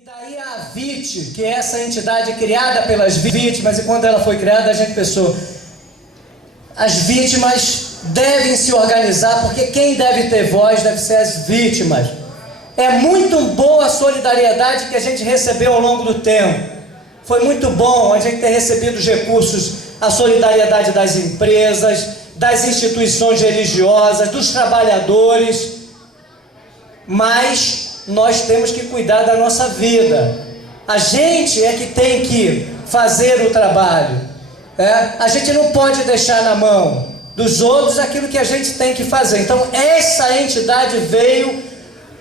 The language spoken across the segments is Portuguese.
E daí a VIT, que é essa entidade criada pelas vítimas, e quando ela foi criada a gente pensou, as vítimas devem se organizar, porque quem deve ter voz deve ser as vítimas. É muito boa a solidariedade que a gente recebeu ao longo do tempo. Foi muito bom a gente ter recebido os recursos, a solidariedade das empresas, das instituições religiosas, dos trabalhadores, mas nós temos que cuidar da nossa vida. A gente é que tem que fazer o trabalho. A gente não pode deixar na mão dos outros aquilo que a gente tem que fazer. Então essa entidade veio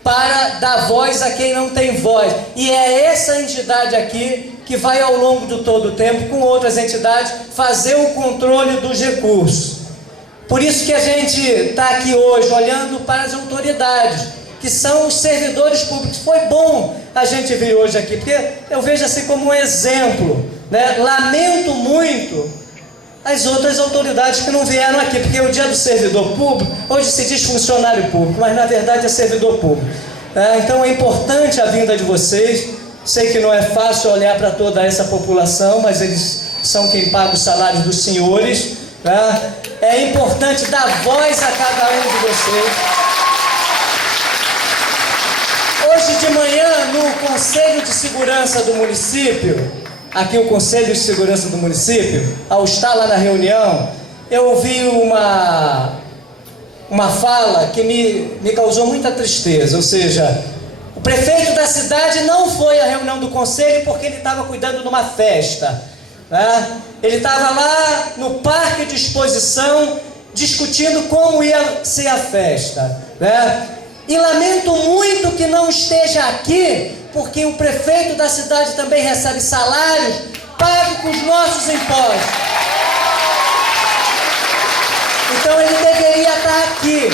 para dar voz a quem não tem voz. E é essa entidade aqui que vai ao longo de todo o tempo, com outras entidades, fazer o controle dos recursos. Por isso que a gente está aqui hoje olhando para as autoridades, que são os servidores públicos. Foi bom a gente vir hoje aqui, porque eu vejo assim como um exemplo, né? Lamento muito as outras autoridades que não vieram aqui, porque o dia do servidor público, hoje se diz funcionário público, mas na verdade é servidor público. Então é importante a vinda de vocês. Sei que não é fácil olhar para toda essa população, mas eles são quem paga os salários dos senhores. É importante dar voz a cada um de vocês. Hoje de manhã, no Conselho de Segurança do município, aqui o Conselho de Segurança do município, ao estar lá na reunião, eu ouvi uma fala que me causou muita tristeza. Ou seja, o prefeito da cidade não foi à reunião do conselho porque ele estava cuidando de uma festa, né? Ele estava lá no parque de exposição discutindo como ia ser a festa, né? E lamento muito que não esteja aqui, porque o prefeito da cidade também recebe salários pagos com os nossos impostos. Então ele deveria estar aqui.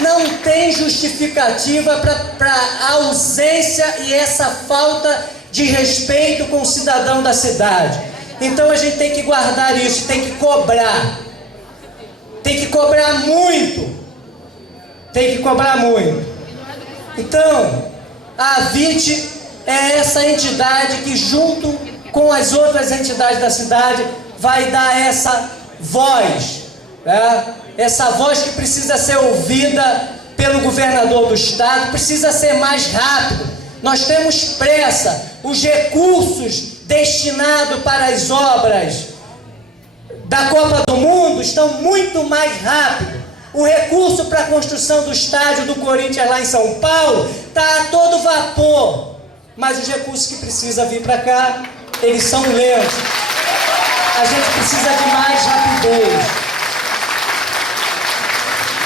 Não tem justificativa para a ausência e essa falta de respeito com o cidadão da cidade. Então a gente tem que guardar isso, tem que cobrar. Tem que cobrar muito. Tem que cobrar muito. Então, a VIT é essa entidade que, junto com as outras entidades da cidade, vai dar essa voz, né? Essa voz que precisa ser ouvida pelo governador do estado, precisa ser mais rápido. Nós temos pressa. Os recursos destinados para as obras da Copa do Mundo estão muito mais rápidos. O recurso para a construção do estádio do Corinthians lá em São Paulo está a todo vapor. Mas os recursos que precisam vir para cá, eles são lentos. A gente precisa de mais rapidez.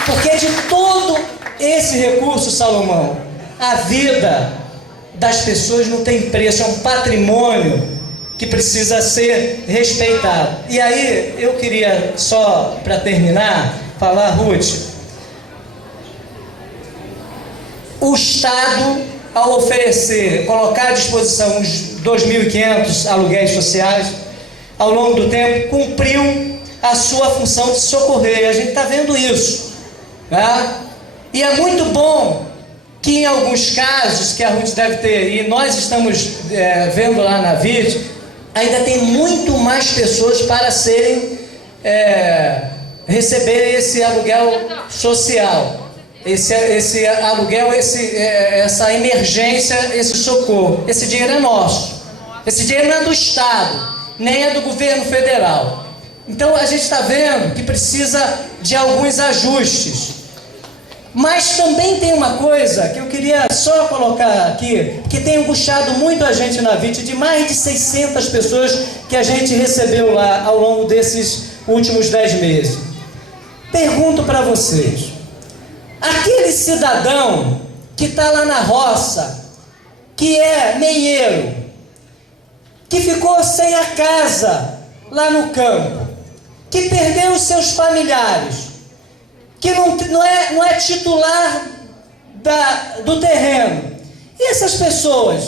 Porque de todo esse recurso, Salomão, a vida das pessoas não tem preço, é um patrimônio que precisa ser respeitado. E aí, eu queria, só para terminar, falar, Ruth, o Estado, ao oferecer, colocar à disposição os 2.500 aluguéis sociais, ao longo do tempo, cumpriu a sua função de socorrer. E a gente está vendo isso. Tá? E é muito bom que em alguns casos, que a Ruth deve ter, e nós estamos vendo lá na VIT, ainda tem muito mais pessoas para serem receber esse aluguel social, esse aluguel, essa emergência, esse socorro. Esse dinheiro é nosso, esse dinheiro não é do Estado, nem é do governo federal. Então a gente está vendo que precisa de alguns ajustes. Mas também tem uma coisa que eu queria só colocar aqui, que tem angustiado muito a gente na VIT, de mais de 600 pessoas que a gente recebeu lá ao longo desses últimos 10 meses. Pergunto para vocês, aquele cidadão que está lá na roça, que é meieiro, que ficou sem a casa lá no campo, que perdeu os seus familiares, que não é titular do terreno, e essas pessoas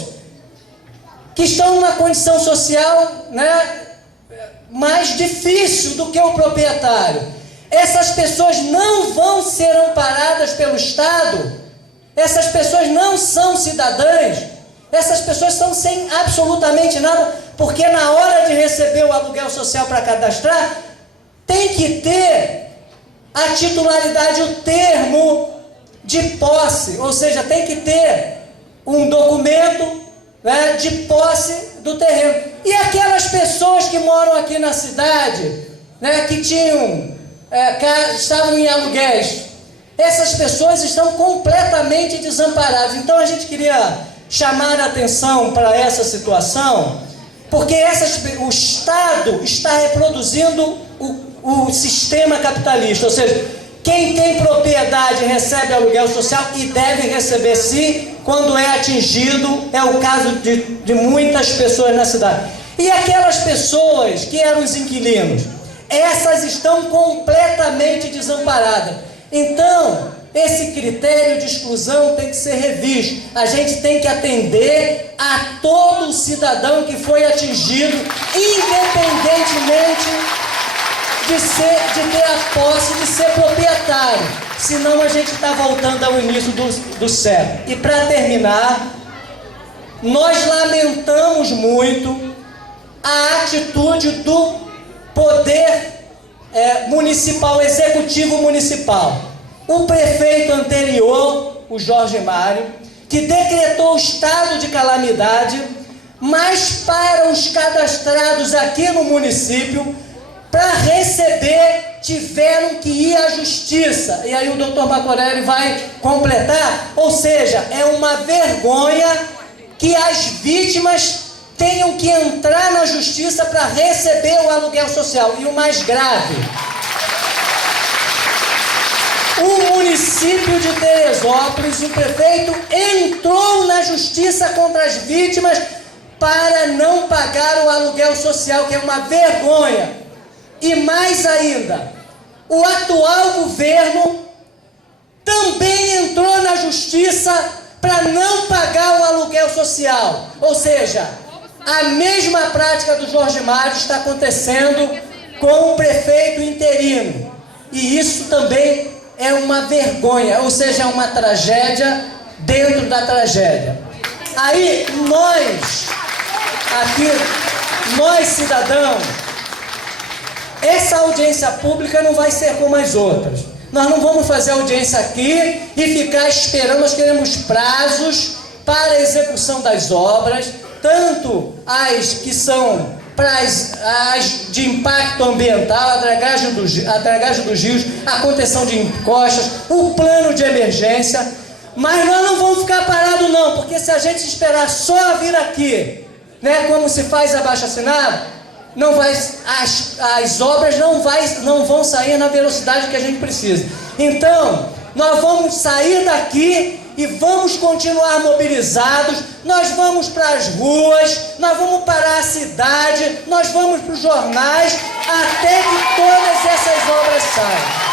que estão numa condição social, né, mais difícil do que o proprietário, essas pessoas não vão ser amparadas pelo Estado? Essas pessoas não são cidadãs? Essas pessoas estão sem absolutamente nada, porque na hora de receber o aluguel social para cadastrar, tem que ter a titularidade, o termo de posse, ou seja, tem que ter um documento, né, de posse do terreno. E aquelas pessoas que moram aqui na cidade, né, que estavam em aluguéis, essas pessoas estão completamente desamparadas. Então a gente queria chamar a atenção para essa situação, porque o Estado está reproduzindo o sistema capitalista, ou seja, quem tem propriedade recebe aluguel social e deve receber sim, quando é atingido, é o caso de muitas pessoas na cidade. E aquelas pessoas que eram os inquilinos, essas estão completamente desamparadas. Então, esse critério de exclusão tem que ser revisto. A gente tem que atender a todo cidadão que foi atingido, independentemente de ter a posse, de ser proprietário. Senão a gente está voltando ao início do século. E para terminar, nós lamentamos muito a atitude do poder municipal, executivo municipal. O prefeito anterior, o Jorge Mário, que decretou o estado de calamidade, mas para os cadastrados aqui no município, para receber, tiveram que ir à justiça. E aí o doutor Bacorelli vai completar. Ou seja, é uma vergonha que as vítimas tenham que entrar na justiça para receber o aluguel social. E o mais grave, o município de Teresópolis, o prefeito entrou na justiça contra as vítimas para não pagar o aluguel social, que é uma vergonha. E mais ainda, o atual governo também entrou na justiça para não pagar o aluguel social. Ou seja, a mesma prática do Jorge Mário está acontecendo com o prefeito interino. E isso também é uma vergonha, ou seja, é uma tragédia dentro da tragédia. Aí nós cidadãos, essa audiência pública não vai ser como as outras. Nós não vamos fazer audiência aqui e ficar esperando. Nós queremos prazos para a execução das obras, tanto as que são as de impacto ambiental, a dragagem dos rios, a contenção de encostas, o plano de emergência. Mas nós não vamos ficar parados não, porque se a gente esperar só vir aqui, né, como se faz abaixo-assinado, as obras não vão sair na velocidade que a gente precisa. Então, nós vamos sair daqui e vamos continuar mobilizados. Nós vamos para as ruas, nós vamos parar a cidade, nós vamos para os jornais, até que todas essas obras saiam.